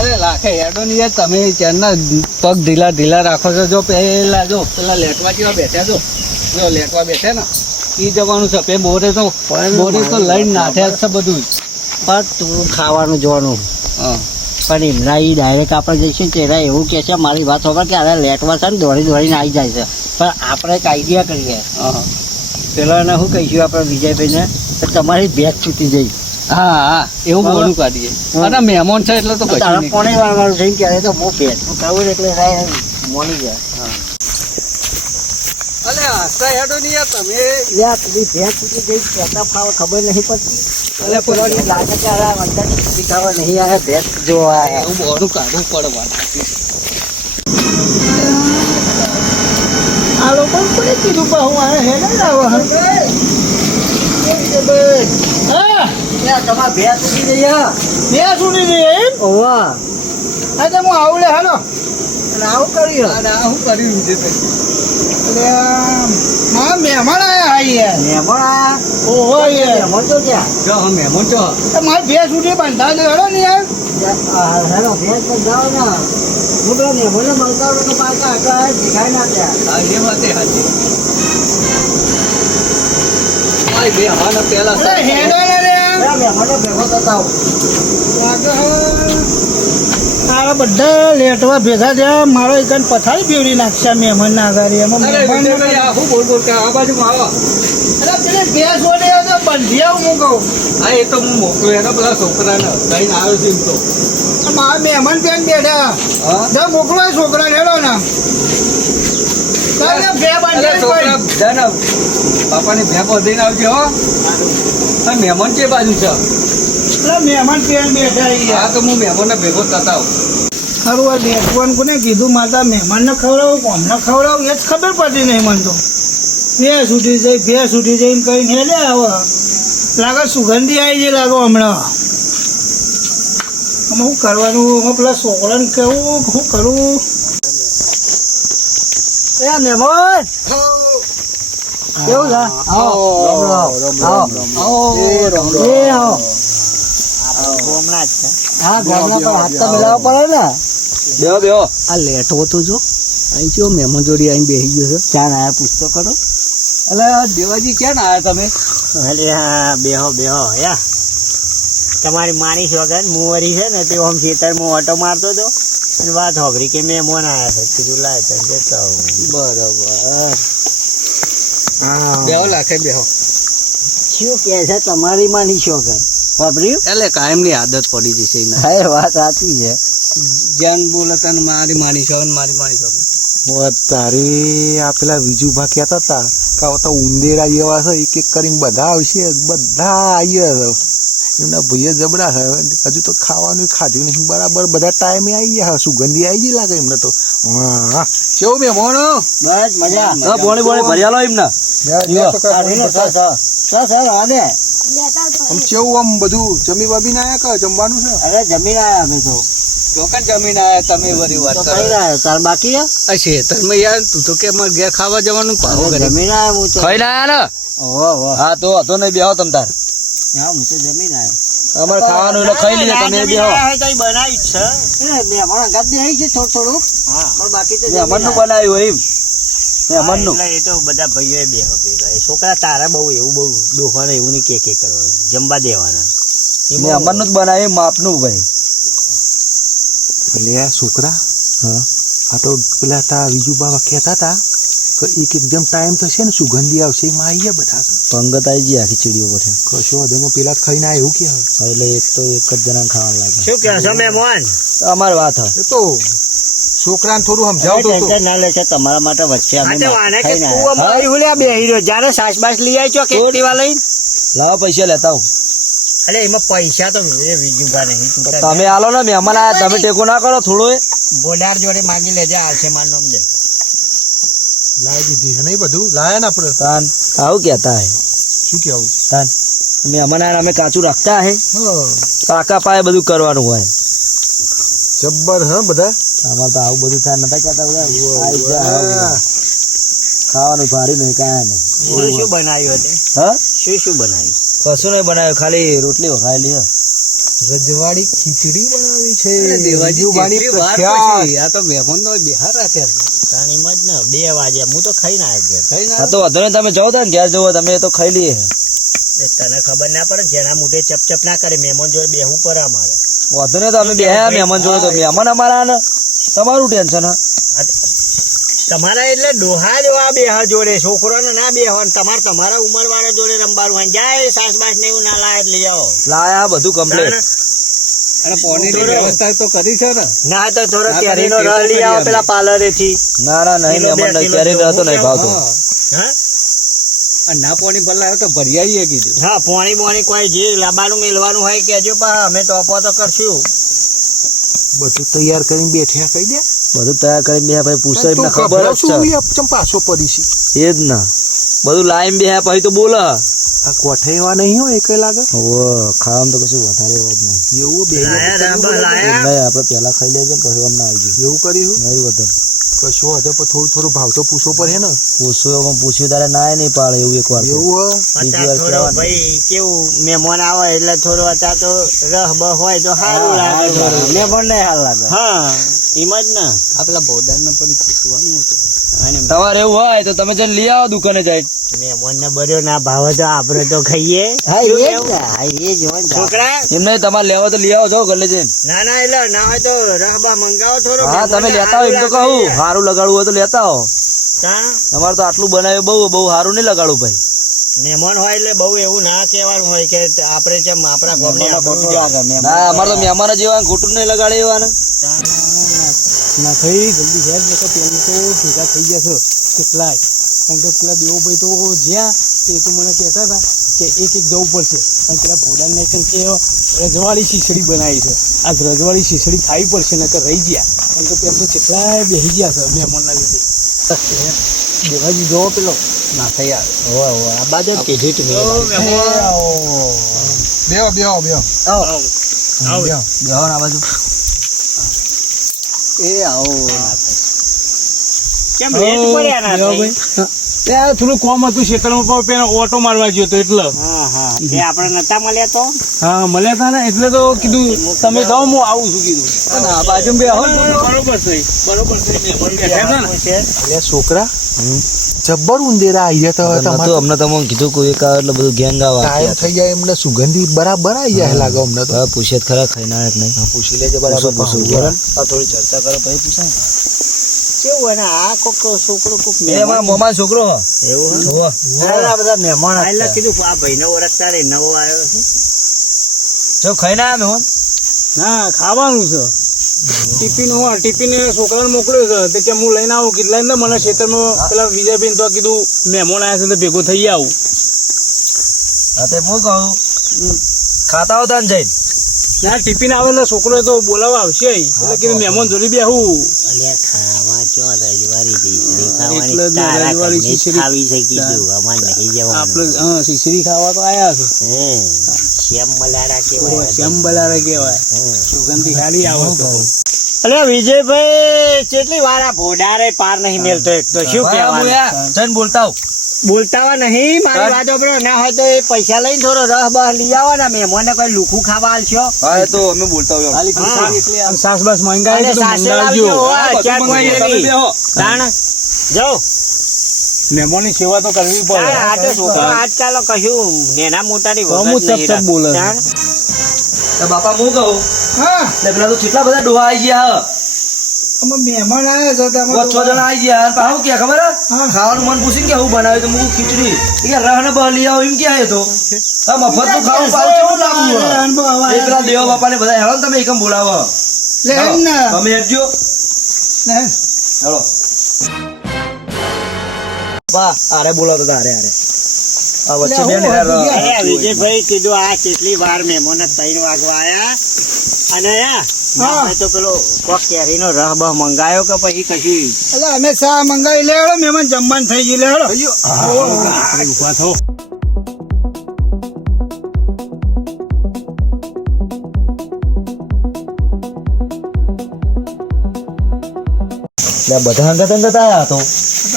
અરે લાખે હેડો ને યાર, તમે ત્યારના પગ ઢીલા રાખો છો. જો પેલા લેટવા જેવા બેઠા છો, જો લેટવા બેઠા ને ઈ જવાનું છે. બોરે તો લઈને નાખ્યા છે બધું. પણ તું ખાવાનું જોવાનું. હા, પણ એમના એ ડાયરેક્ટ આપણે જઈશું ને તેરા એવું કહે છે, મારી વાત ખબર કે અરે લેટવા છે ને દોડીને આવી જાય છે. પણ આપણે એક આઈડિયા કરીએ. હા, પેલાને શું કહીશું આપણે વિજયભાઈને કે તમારી ભેગ છૂટી જઈ. હા, એવું બોલું કાઢીએ. અને મહેમાન છે એટલે તો તારા કોને વાળવાનું છે ક્યારે તો હું ભેગ કહું એટલે મોની જાય. અલે આસ્તા હેડો ને યાર તમે. યાર તું ભેગ છૂટી જઈ પેટા ખાવા ખબર નહીં પડતી. એટલે પેલા લાગે કે આ અંદર છૂટી ખાવા નહીં આવે ભેગ જોવા એવું બોલું કાઢવું પડે વાત. આ લોકો કોને કીધું પણ હું આ હે નહીં આવો હા તમારે ભેગ છૂટી જઈએ. બે સુધી જઈએ એમ. ઓવા હા તો હું આવું લે હાલો. અને આવું કર્યું શું કર્યું છે તે? એટલે મારા મહેમાન આયા મહેમાન ઓહો યાર. મહેમાન તો ક્યાં જો હા મહેમાન છો. મારે બે સુધી બંધા દે હેડો ને યાર. હેલો ભેગ પર જાઓ ને હું તો મહેમાનને મળતા હોય તો પાછા આગળ ભેગાઈ ના ત્યાં. હા, એ વાત એ સાચી. ભાઈ બે હવાના પહેલા અરે હેડો ને રે. મહેમાનો ભેગો થતા હોય. તારા બધા લેટવા ભેગા થયા. મારો એક પથારી ફેવરી નાખશે મહેમાન ના આગળ. એમાં અરે મહેમાન વિજયભાઈ, આ શું બોલ કે આ બાજુમાં આવો. પેલી બે જોડે તો બંધી આવું હું કહું. હા, એ તો હું મોકલું એનો પેલા છોકરાને લઈને આવ્યો છું એમ તો. મારા મહેમાન બેન બેઠા. હા, જો મોકલો એ છોકરા હેડો ને. તારે બે અરે બંધી છોકરા જાને બાપાની ભેં બધીને આવજે હો. હા, મહેમાન કે બાજુ છે? મહેમાન બેન બેઠા હા, તો હું મહેમાનને ભેગો થતા આવું. ખરું આ બેઠવાનું કોને કીધું? માતા મહેમાનને ખવડાવું કોમને ખવડાવું એ જ ખબર પડતી નહીં મને તો. બે છૂટી જઈને કરીને હેલે આવો. લાગે સુગંધી આવી જાય લાગો હમણાં. આમાં શું કરવાનું? આમાં પેલા છોકરાને કેવું શું કરું? એ મહેમાન કેવું છે? આવો ગોમના જ છે. હા ગોમના તો હાથ તો મિલાવવા પડે ને. બેહો આ લેટવો તો જો અહીં જો મહેમાન જોડી આવીને બેસી ગયો છે. ચાલ આયા પૂછતો કરો. એટલે દેવાજી ક્યાં ના આવ્યા તમે? અરે હા બેહો યા તમારી માની વગર મુવરી છે ને તે આમ ખેતરમાં ઓટો મારતો હતો અને વાત હોભરી કે મહેમાન આવ્યા છે. કીધું લાય તને જતા આવું. બરોબર. હા બેહો લાખે બેહો. શું કે છે તમારી માની વગર હોભર્યું? એટલે કાયમ ની આદત પડી જશે એને. હા એ વાત સાચી છે. જ્ઞાન બોલે તને મારી માની છો ને મારી માની છો. તારે આ પેલા વિજુભા કહેતા હતા કે તો ઉંદેરા જેવા છે એક એક કરીને બધા આવશે. બધા આવ્યા એમના ભાઈ જબડા છે. હજુ તો ખાવાનું ખાધું નહીં બરાબર. બધા ટાઈમે આવી ગયા. સુગંધી આવી ગઈ લાગે એમને તો. હા કેવું મહેમાનો? બસ મજા. બોણી ભરી આલો એમને. આમ કેવું આમ બધું જમી બમી ના આયા કે જમવાનું છે? અરે જમીન આયા અમે તો. ચોકન જમીન આયા તમે વરી વાત તો કરો. ખાઈ રહ્યા તાર બાકી શેતરમાં યાર તું તો કે અમારે ઘેર ખાવા જવાનું પાહો કરે. જમીન આયા હું તો. ખાઈને આયા ને? ઓહો હા તો હતો નહીં બેહો તમ તાર. હા હું તો જમીન આયો. અમારે ખાવાનું એટલે ખાઈ લીધે તમે બેહો. બનાવી જ છે. મહેમાન અંગાત બેહી છે થોડું. હા પણ બાકી તો મહેમાનનું બનાવ્યું એમ. મહેમાનનું. એટલે એ તો બધા ભાઈઓ બેહો ભેગા. એ છોકરા તારા બહુ એવું બહુ દોખાને એવું નહીં કે કરવાનું જમવા દેવાના. મહેમાનનું જ બનાવ્યું માપનું ભાઈ. એટલે આ છોકરા હા આ તો પેલા તા વિજુભા કહેતા હતા કે એક એકદમ ટાઈમ થશે ને સુગંધી આવશે એમાં આવી ગયા બધા. પંગત આવી ગઈ આખી ચીડીઓ પર. કશો હદમાં પેલા ખાઈને આ એવું કે એટલે એક તો એક જ જણા ખાવા લાગે. શું કહે છો મહેમાન? અમારી વાત હા. એ તો છોકરાને થોડું સમજાવતો હતો. ના લે છે તમારા માટે વચ્ચે બેહી રહ્યો. જયારે સાસ બાસ લઈ આવી છો એક્ટિવા લઈને લાવો પૈસા લેતા આવું. અરે એમાં પૈસા તો વિજુભા નહીં. તમે આલો ને મહેમાન આયા તમે ટેકો ના કરો થોડો. બોલાર જોડે માગી લેજે આવશે માર નામ દે. લાવી દીધી છે નહીં બધું લાયા ને આપણે. તાન આવું કહેતા હે. શું કેવું? તાન મહેમાન આયા અમે કાચું રાખતા હે. હા કાકા પાયે બધું કરવાનું હોય. જબ્બર હા બધા. અમારે તો આવું બધું થાય નતા કહેતા બધા. ખાવાનું ભારી નહીં કાંઈ નહીં. શું બનાવ્યું હતું? હા શું બનાવ્યું? કશું નહીં બનાવ્યું ખાલી રોટલી વઘારેલી હે. રજવાડી ખીચડી બનાવી છે અરે દેવાજી વિજુભાની કેટલી વાર પ્રખ્યાત. પછી. આ તો મહેમાનનો બિહાર રાખ્યા છે. તાણીમાં જ ને 2 વાગ્યા હું તો ખાઈને આવ્યો ઘેર. થઈ ને? હા તો વાંધો નહીં, તમે જાઓ ત્યાં ઘેર જવો, તમે તો ખાઈ લઈએ. એ તને ખબર ના પડે જેના મોઢે ચપચપ ના કરે મહેમાન જોડે બેહવું પડે અમારે. વાંધો નહીં, તો અમે બે મહેમાન જોડે, તો મહેમાન અમારા ને તમારું ટેન્શન હા. આ તમારા એટલે ડોહા જો આ બેહ જોડે છોકરોને ના બેહવાનું, તમારા ઉંમર વાળા જોડે રમવાનું હોય. જાય સાસ બાસ ને એવું ના લાય એટલે જાઓ. લાયા બધું કમ્પ્લીટ. અને પાણીની વ્યવસ્થા તો કરી છે ને. ના તો થોડો ના, કેરીનો તમે રસ લઈ આવો પેલા પાર્લરેથી. ના ના નહીં, કિલો, બે મહેમાન કિલો ક્યારેય જેવું રહેતો નહીં ભાવતો. હા. હા અને ના પાણી ભલાયો તો ભરી આવીએ કીધું. હા પોણી બોણી કોઈ જે લાંબાનું મેલવાનું હોય કેજો પા અમે તો અપો તો કરશું. બધું તૈયાર કરીને બેઠ્યા કહી દે બધું તૈયાર કરી બે ભાઈ પૂછે તું એમને ખબર જ શું છે. લે, ચમ પાછો પડી છે એ જ ના બધું લાઈન બે પછી તો બોલે. આ કોઠે એવા નહીં હોય એક લાગે ખાવામાં તો કશું વધારે એવા જ નહીં. એવું બે લાયા રાબા લાયા. નહીં, આપણે પહેલા ખાઈ લેજો પછી અમને આવી એવું કર્યું નહીં વધારે કશું હતો પણ થોડું ભાવ તો પૂછવો પડે ને પૂછ્યું તારે ના નહીં પાડે એવું એક વાર. એવું બીજી અત્યારે વાર થોડો કહેવાનું. ભાઈ કેવું મહેમાન આવે એટલે થોડું અત્યારે તો રહ બહ હોય તો સારું લાગે થોડું. મહેમાન નહીં હાલ લાગે. હા એમ જ ને. આ પેલા બોર્ડરને પણ પૂછવાનું હતું. અને તમારે એવું હોય તો તમે જઈને લઈ આવો દુકાને જાય. મહેમાનને બર્યો ના ભાવે તો આપણે તો ખાઈએ. છોકરા એમ નહીં, તમારે લેવા તો લઈ આવો, જાઓ ગલે જઈને. ના ના એટલે ના હોય તો રહબા મંગાવો થોડો. હા તમે મહેમાનને લેતા આવો એમ તો સારું કહું. લાગે. સારું લગાડવું હોય તો લેતા આવો. તા તમારે તો આટલું બનાવ્યું બહુ સારું નહીં લગાડવું ભાઈ. મહેમાન હોય એટલે બહુ એવું ના કહેવાનું હોય કે આપણે જેમ આપણા ગામની ખોટું લાગે. ના અમારે તો મહેમાન જ એવા ખોટું નહીં લગાડે એવા ને. ના થઈ જલ્દી હેડ ને તો પેલું તો ભેગા થઈ ગયા છે કેટલાય. કારણ કે પેલા દેવભાઈ તો જ્યાં તે તો મને કહેતા હતા કે એક જવું પડશે. અને પેલા ભોડાને કે રજવાડી શીસડી બનાવી છે, આ રજવાડી શીસડી ખાવી પડશે ને કે રહી ગયા. કારણ કે પેલા તો કેટલાય બેસી ગયા છે મહેમાનના લીધે. દેવાજી જોવો પેલો ના થઈ આવે. આ બાજુ જ કીધું તું મેં. બેહો બેહો બેહો બેહો. બેહો ને આ બાજુ. એ આવો. કેમ રેટ પડ્યા ના થઈ? ત્યાં થોડું કોમ હતું ખેતરમાં પણ પેલા ઓટો મારવા ગયો હતો એટલે. હા હા એ આપણે નતા મળ્યા તો. હા મળ્યા હતા ને એટલે તો કીધું તમે જાઓ હું આવું છું કીધું. અને આ બાજુ બે આવો ને. બરોબર છે બરોબર છે. અલ્યા છોકરા જબ્બર ઉંદેરા આયા તો નતું, તમારે અમને તમે કીધું કોઈ એક આવે એટલે બધું ગેંગ આવે. ટાઈમ થઈ જાય એમને સુગંધી બરાબર આવી જાય લાગે અમને તો. હવે પૂછે જ ખરા ખાઈ ના જ નહીં. પૂછી લેજે બરાબર પૂછું ભાવ. બરાબર. આ થોડી ચર્ચા કરો પછી પૂછાય. કેવું હોય ને આ કોક છોકરો કોક એ અમારા મોમાનો છોકરો હ. એવું હોવે. આ બધા મહેમાન એટલે કીધું આ ભાઈને ઓળખતા રે નવો આવ્યો છે. જો ખાઈ ના આવ્યા મહેમાન. ના ખાવાનું છે ટિફિન હોય ટિફિન છોકરાને મોકલ્યો છે તે કે હું લઈને આવું કેટલા ને મને ખેતરમાં પેલા વિજયભાઈ તો કીધું મહેમાન આવ્યા છે તો ભેગો થઈ આવું. હા તે હું કહું ખાતા હો તાન જઈને. ના ટિફિન આવે એટલે છોકરો તો બોલાવવા આવશે એટલે કીધું મહેમાન જોડી બેહું. અલ્યા ખાવા ચો રજવાડી ખીચડી એટલે જ ખાવાની તારા રજવાડી ઘરની જ ખીચડી. ખાવી છે કીધું અમારે નહીં જવાનું. આપણે હા ખીચડી ખાવા તો આયા છે. શ્યામ મલાડા કેવાય. શ્યામ બલારા કહેવાય. સુગંધી સારી આવે છે. અરે વિજયભાઈ કેટલી વાર આ ભોડારે પાર નહીં મેલતો એક તો શું ભાઈ, હું કહેવાનું. યાર જઈને બોલતા આવું. બોલતા નહીં મારી વાત સાંભળો. ના હોય તો એ પૈસા લઈને થોડો રહ બહ લઈ આવો ને મહેમાનને કોઈ લુખું ખાવા આલશો. હા એ તો અમે બોલતા હોય. ખાલી હા. ખીચડી એટલી અને સાસ બાસ મંગાવી અને તો સાસે મંગાવજો. લાવજો. આ બધું ક્યાં કોઈ મંગાવીએ, તમે નહીં. બેહો. તાણ જાઓ. મહેમાનની સેવા તો કરવી પડે. આ તો છોકરા આજકાલ કશું નેના મોટાની અમુક વગર નહીં ચપ ચપ બોલે છે. તાણ. તો બાપા હું કહું હા એટલે પેલા તો કેટલા બધા ડોહા આવી ગયા. આમાં મહેમાન આવ્યા છે તો પાંચ છ જણા આવી ગયા. અને પાછું કે ખબર હે? હા. ખાવાનું મન પૂછીને કે હું બનાવ્યું તો હું ખીચડી એ કે રહ ને બહ લઈ આવો એમ ક્યાં તો હા મફત નું ખાવું પાછું કેવું લાગવું એ પેલા દેવા બાપા ને બધા હેરો ને તમે એકમ બોલાવો. લે એમ ને. તમે હેડજો. લે. હેલો બા આરે બોલાવતો હતા આરે આ વચ્ચે બે ને અરે વિજયભાઈ કીધું આ કેટલી વાર મહેમાન 3 વાગવા આયા અને આ તો પેલો કોક કેરીનો રહ બહ મંગાયો કે પછી કશું. એટલે અમે ચા મંગાવી લેવડો મહેમાન જમવાનું થઈ ગયું લેવડો. ઉભા થો. એટલે બધા હંગત હંગત આયા તો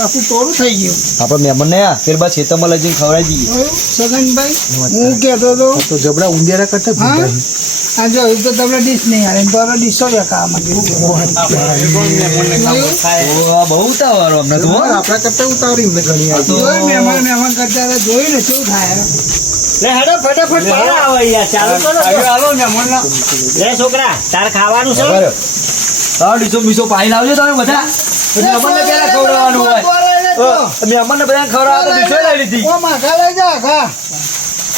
આખું તોડું થઈ ગયું. આપડે મહેમાન ને આ ફેર બાદ ખેતરમાં લઈ જઈને ખવડાવી દઈએ. સગનભાઈ હું કહેતો હતો તો જબડા ઉંદેરા કરતા હા? ભૂંડાય. આ જો એ તો તમને ડીશ નહીં આવે તો આપણે ડીશો વેકા ઓ, બહુ ઉતાવળ અમને તો હો. આપણા કરતા ઉતાવળી એમને ઘણી આવી. જોયું મહેમાન કરતા હતા, જોયું ને શું થાય લે હેડો ફટાફટ પાડા આવે યાર ચાલુ કરો લે છોકરા તાર ખાવાનું છે બરાબર. હા, ડીશો બીસો પાઈ લાવજો તમે બધા. પછી અમને ક્યારે ખવડાવવાનું હોય? મહેમાનને બધાને ખવડાવવા તો ડીશો લઈ લીધી. ઓ માખા લઈ જા ખા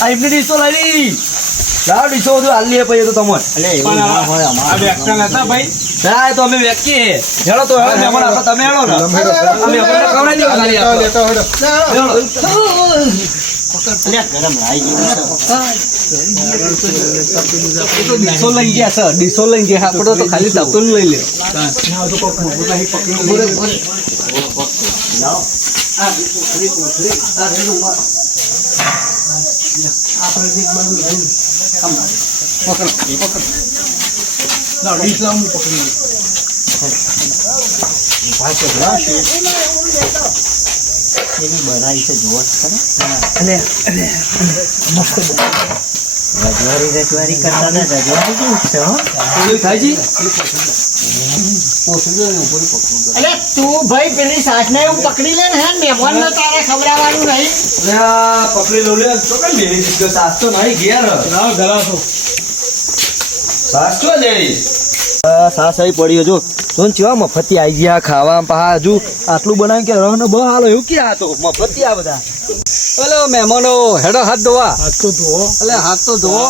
આ એમની ડીશો લઈ લીધી. લાવ ડીશો બધું હાલ લઈએ પછી તો તમને. એટલે એવું ના હોય અમારે. ના, એ તો અમે વેચીએ. હેડો તો હેડો મહેમાન આપણે તમે હેડો ને. તમે હેડો. આ મહેમાનને ખવડાવી દો ખાલી આપણે. લેતો હેડો. લે ગરમ લાઈ ગયું છે. ડીશો લઈ ગયા સર, ડીશો લઈ ગયા આપણે તો ખાલી તપેલું લઈ લે. એવી બનાવી છે જોવો છો ખરા? રજવારી કરતા ને રજવારી કેવું છે હો? એવું થાય છે? અલે તું ભાઈ પેલી સાસને એવું પકડી લે ને હે મહેમાન ને તારે ખવડાવવાનું નહીં. અરે આ પકડી લો લે. તો કઈ મેરી દીકરો સાસ તો નહીં ઘેર. સાસ તો લેવી. સાસ આવી પડી જો. જોન ચેવા મફતી આવી ગયા ખાવા પા હજુ આટલું બનાવ્યું કે રહ ને બહુ હાલો એવું ક્યાં હતો મફતી આ બધા. હલો મહેમાનો, હેડો હાથ ધોવા. એટલે હાથ તો ધોવો.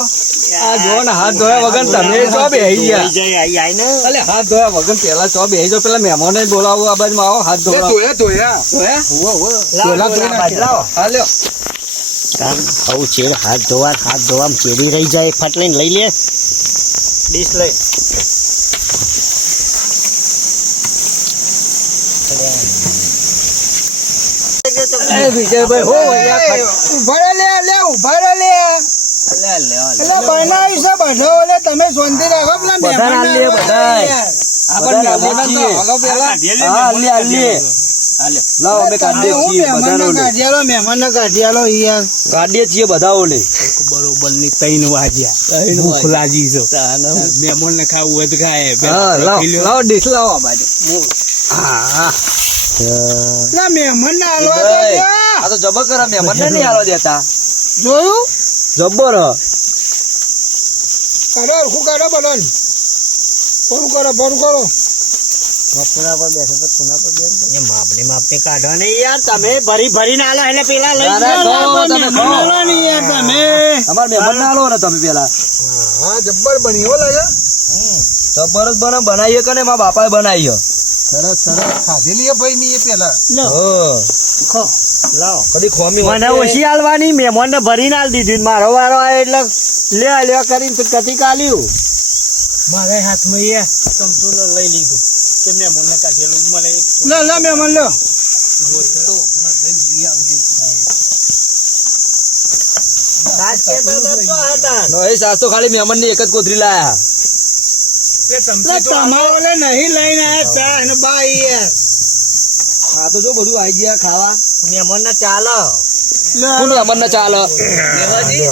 આ જો ને હાથ ધોયા વગર તમે ચો બેહી ગયા. એટલે હાથ ધોયા વગર પેલા ચો બેહી જાઓ. પેલા મહેમાનો બોલાવો, આ બાજુ આવો હાથ ધોવા. ધોયા. હા લ્યો. આવું ચેડ હાથ ધોવા ચેડી રહી જાય ફટ લઈને લઈ લે ડીશ લઈ. એ વિજયભાઈ હો વળ્યા ઉભા લે લે ઉભા લે એટલે બનાવી છે બધા ઓલે તમે શાંતિ રાખો પેલા બધા મહેમાન હાલ લે, બધા. આપણે મહેમાનો તો હલો પેલા. હા લે. લાવો અમે કાઢીએ છીએ બધાનો લે. મહેમાન કાઢી આલો યાર કાઢીએ છીએ બધા ઓલે. બરોબર ની 3 વાગ્યા ભૂખ લાગી છે મહેમાન ને ખાવું હોય તો ખાય. હા લાવો ડીશ લાવો આ બાજુ. હા ના મહેમાન ના હાલવા ભાઈ, દે. આ તો જબર કરે મહેમાનને નહીં હાલવા દેતા. જોયું જબર હ. કાઢો હરખું કાઢો બલન ફોન કરો ખૂણા પર બેઠો તો ખૂણા પર બેઠો એ માપને કાઢો ને યાર તમે ભરી આલો એટલે પેલા લઈ ના, ના, જાઓ. ખાઓ, તમે ખાઓ. હાલો ને યાર તમે અમાર મહેમાન ના હાલો ને તમે પેલા. હા જબ્બર બની હો લાગે. જબર જ બનાવીએ કે ને મારા બાપાએ બનાવી. સરસ ખાધેલી હે ભાઈ ની એ પેલા. લાવો કદી ખોમી મને ઓછી હાલવાની મહેમાન ને ભરીને હાલ દીધી મારો વારો આવે એટલે લે કરીને કતી કાલ્યું મારે હાથમાં ચમચો લઈ લીધું કે મહેમાન ને કાઢેલું મને લે મહેમાન લો એ સાસ તો ખાલી મહેમાન ની એક જ કોથરી લાયા. તમારે ઓલે નહીં લઈને આયા ચા અને બાઈ યાર હા તો જો બધું આવી ગયા ખાવા. મહેમાન ને ચાલો કોણ મહેમાન ને ચાલે? દેવાજી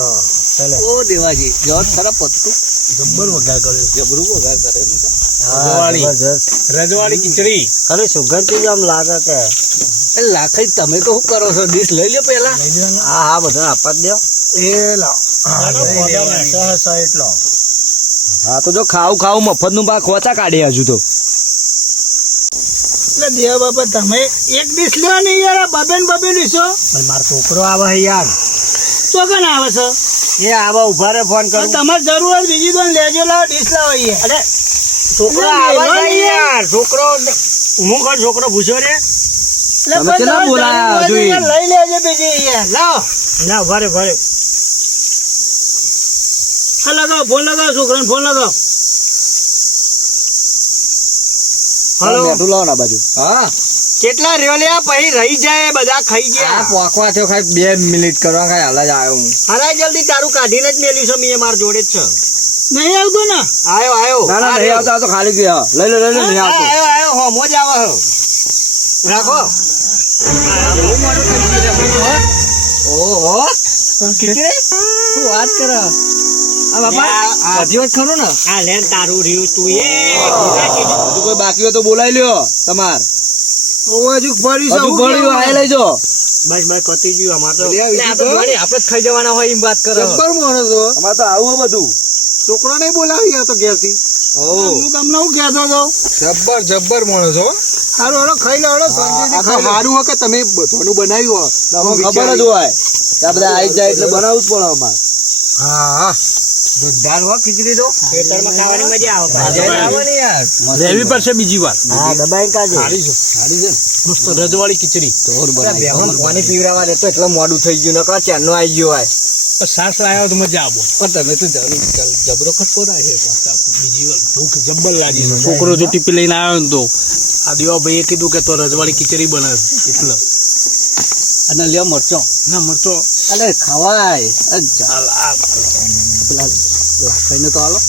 ઓ દેવાજી જો ખરા પત્તું જબ્બર વઘાર કર્યો જબરું વઘાર કરેલું છે. રજવાડી ખીચડી ખરે સુગર થી આમ લાગે કે એ લાખઈ તમે તો શું કરો છો? ડીશ લઈ લ્યો પેલા. હા બધા આપવા દો એ લાવ એટલો હા તો જો ખાવું મફત નું બા ખોચા કાઢે હજુ તો. એટલે દેવ બાપા તમે એક ડીશ લ્યો ને યાર બબે ડીશો મારો છોકરો આવે છે યાર ચોકન આવે છે એ આવા ઉભા રે ફોન કરું તમારે જરૂર હોય બીજી તો લેજો લાવો ડીશ લાવો યાર અરે છોકરો એટલે આવે છે લેવા યાર છોકરો હું કર છોકરો પૂછ્યો રે એટલે તમે પણ કેટલા તમારે બોલાયા જરૂર હોય હજુ તો લઈ લેજો બીજી યાર લાવો ના ભરે હા લગાવો ફોન લગાવો છોકરાને ફોન લગાવો હલો બેઠું લાવો ના બાજુ. હા કેટલા રહ્યો લે પછી રહી જાય બધા ખાઈ આ ગયા પોકવા થયો ખાલી 2 મિનિટ કરવા ખાલી હાલ જ આવ્યો હું. હરાય જલ્દી તારું કાઢીને જ મેલી છે મેં માર જોડે જ છે નહીં આવતો ને આયો ના ના નહીં આવતા, આ તો ખાલી ગયા. લઈ લો નહીં આવતો. આયો હો મોજ આવે હો રાખો ઓહો શું વાત કરો? બાપા હજી વાત ખરો ને આ લેન તારું રહ્યું તું એ હજુ કોઈ બાકી હોય તો બોલાવી લ્યો તમાર હજુ ફરી હજુ ભળ્યું આય લઈજો બસ બસ પતી ગયું અમાર તો આપણે જ ખાઈ જવાના હોય એમ વાત કરો જબ્બર માણસ હો. અમારે તો આવું હે બધું છોકરો નહીં બોલાવી આ તો ઘેરથી હું તમને હું કહેતો હતો જબ્બર જબ્બર માણસ હો હારું હળો ખાઈ લો હળો શાંતિથી આ તો ખાઈ લો. સારું હોય કે તમે બધાનું બનાવ્યું હોય ખબર જ હોય કે આ બધા આવી જાય એટલે બનાવવું જ પડે અમારે હા જોરદાર હો ખીચડી તો ખેતરમાં ખાવાની મજા આવે મજા આવવાની યાર લેવી પડશે બીજી વાર હા દબાઈ કાજે સારી છે સારી છે મસ્ત રજવાળી ખીચડી બેહન પાણી પીવડાવવા દે તો એટલો મોડું થઈ ગયું નકર ચારનો આવી ગયો હોય સાસ લાવ્યો તો મજા આવો પણ તમે તો જબરો ખટકો રાખે બીજી વાર ભૂખ જબ્બર લાગી છોકરો જો ટીપી લઈને આવ્યો ને તો આ દેવા ભાઈએ કીધું કે તો રજવાળી ખીચડી બનાવે એટલે અને લ્યો મરચો ના મરચો અલે ખવાય પેલા લાખાઈને તો હાલો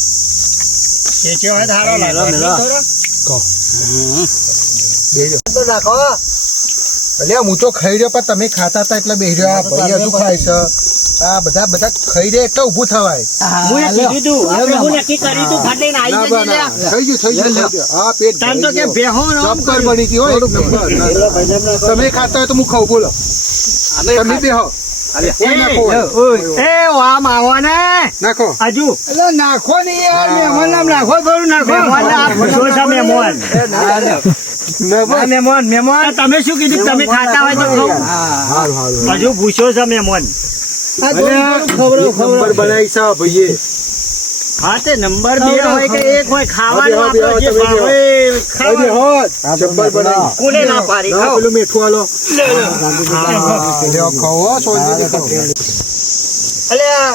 ખેંચ્યો હોય તો હારો મેલો, લાગે મેલો. કહો તો નાખો એટલે હું તો ખાઈ રહ્યો પણ તમે ખાતા હતા એટલે બેહી રહ્યો આ ભાઈ હજુ ખાય છે આ બધા ખાઈ રહ્યા એટલે ઊભું થવાય હું એ કીધું તું આપણે હું નક્કી કર્યું તું ફાટીને આવી ના જજે બા, ના. લ્યા. થઈ ગયું થઈ ગયું હા પેટ તાન તો કે ભરાઈ બેહો ગયું. નો જબ્બર બની હતી હોય એક નંબર. તમે ખાતા હોય તો હું ખાઉં બોલો તમે બેહો કોઈ નાખો હોય. એ વાહ માવો ને નાખો હજુ એટલે નાખો ને યાર મહેમાન નામ નાખો થોડું નાખો મહેમાનને આ પૂછો છો મહેમાન ના બસ. મહેમાન મહેમાન તમે શું કીધું તમે ખાતા હોય તો ખાઓ. હારું હારું હજુ પૂછો છો મહેમાન આ થોડું થોડું એક નંબર બનાવી છે ભાઈએ હા તે નંબર 2 હોય કે 1 હોય ખાવાનું હા, બેહો, આપણે જે તમે બેહો. ભાવે આજે ખાવાનું. હોત જબ્બર બનાવી કોને ના પાડી ના, ખાઓ. પેલું મીઠું આલો લ્યો, ખાઓ હો, શાંતિથી ખાઓ. અલ્યા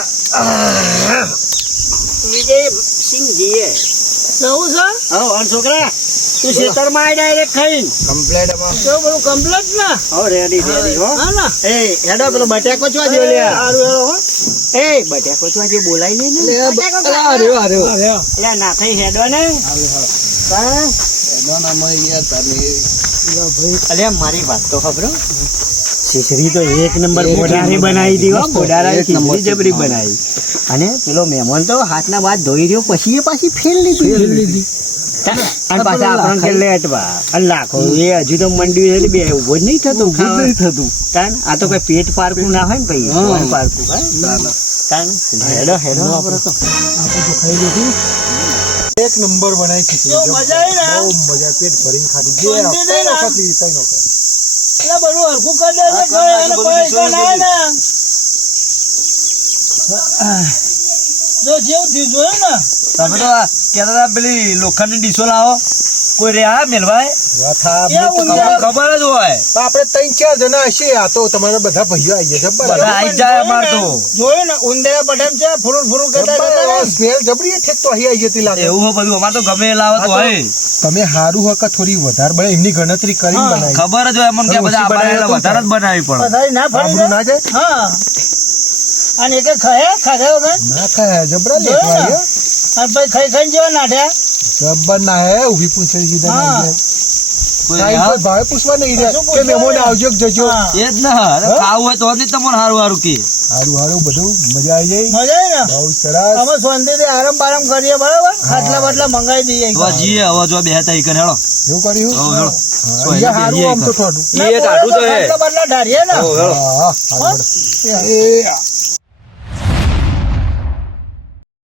વિજયસિંહજીએ જવું છે હો અન છોકરા તું ખેતરમાં આઈ ડાયરેક્ટ ખાઈને તો બધું કમ્પ્લીટ ને હો રેડી રેડી હો હા ને એ હેડો પેલો બટાકો ચવા દે લ્યા સારું હેડો હો. એ બટાકો ચવા દે બોલાઈ લે ને અરે એટલે ના થઈ હેડો ને હા અલ્યા મારી વાત તો ખબરો ખીચડી તો એક નંબર બોડારી બનાવી દી હો બોડારાની ખીચડી જબરી બનાવી અને પેલો મહેમાન તો હાથના બાદ ધોઈ રહ્યો પછી એ પાછી ફેલ લીધી અને પાછા આપણને કે લેટ બા અને લાખો એ હજુ તો મંડી બે ઉભો જ નહીં થતું ખાવા થતું તાન આ તો કઈ પેટ પારકું ના હોય ને ભાઈ હા. કોણ પારકું હા તાન હેડો હેડો એક નંબર બનાવી ખીચડી કેવું મજા આવી ને? બહુ મજા પેટ ભરીને ખાધી બે શાંતિથી ના? વખત લીધી, ત્રણ વખત. એટલે બધું હરખું કરી દેજો કોઈ એને પૈસા ના આવે ને જો જેવું થયું જોયું ને તમે તો આ કહેતા હતા પેલી લોખંડની ડીશો લાવો કોઈ રે આ મેલભાઈ વાત આ એ ઊંધિયા ખબર જ હોય તો આપણે 3-4 જણા હશે આ તો તમારા બધા ભાઈઓ આવી ગયા જબ્બર બધા આઈ જ જાય અમાર તો જોયું ને ઉંદેરા બટામ છે ફૂરું ફૂરું કરતા કરતા સ્મેલ જબરી ઠેક તો અહીં આવી જતી લાગે એવું હોય બધું અમાર તો ગમે એ લાવો તો હોય તમે હારું હોય કે થોડી વધારે બને એમની ગણતરી કરીને હા. બનાવી ખબર જ હોય અમને કે બધા ઓછી બનાવે આપણે તો વધારે જ બનાવી પડે વધારે ના ફરી આબરૂ ના જાય જાય હા અને એક ખાયા ખાધા વગર ના ખાય જબરા જોયું ને? લેખવા અને પછી ખાઈ ખાઈને જેવા નાઠ્યા જબ્બર ના હે ઊભી પૂછડી સીધા ના હા. જાય. કોઈ કાંઈ હા? કોઈ ભાવે પૂછવા નહીં રહે શું કે પૂછવા મહેમાન રહે? આવજો કે જજો હા. એ જ ને અરે ખાવું હોય તો જ નહીં તમને હારું હારું કે હારું હારું બધું મજા આવી જાય મજા આવી ને બહુ સરસ અમે શાંતિથી આરામ બારામ કરીએ બરાબર ખાટલા બાટલા મંગાવી દઈએ તો જીએ હવે જો બે હતા ઈકન હેડો એવું કર્યું હો હેડો હા, તો અહીંયા અહીંયા હારું આમ તો બેહીએ થોડું એ કાઢું તો હે ખાટલા બાટલા ઢાળીએ ને હો હેડો હા હારું, હારું. એ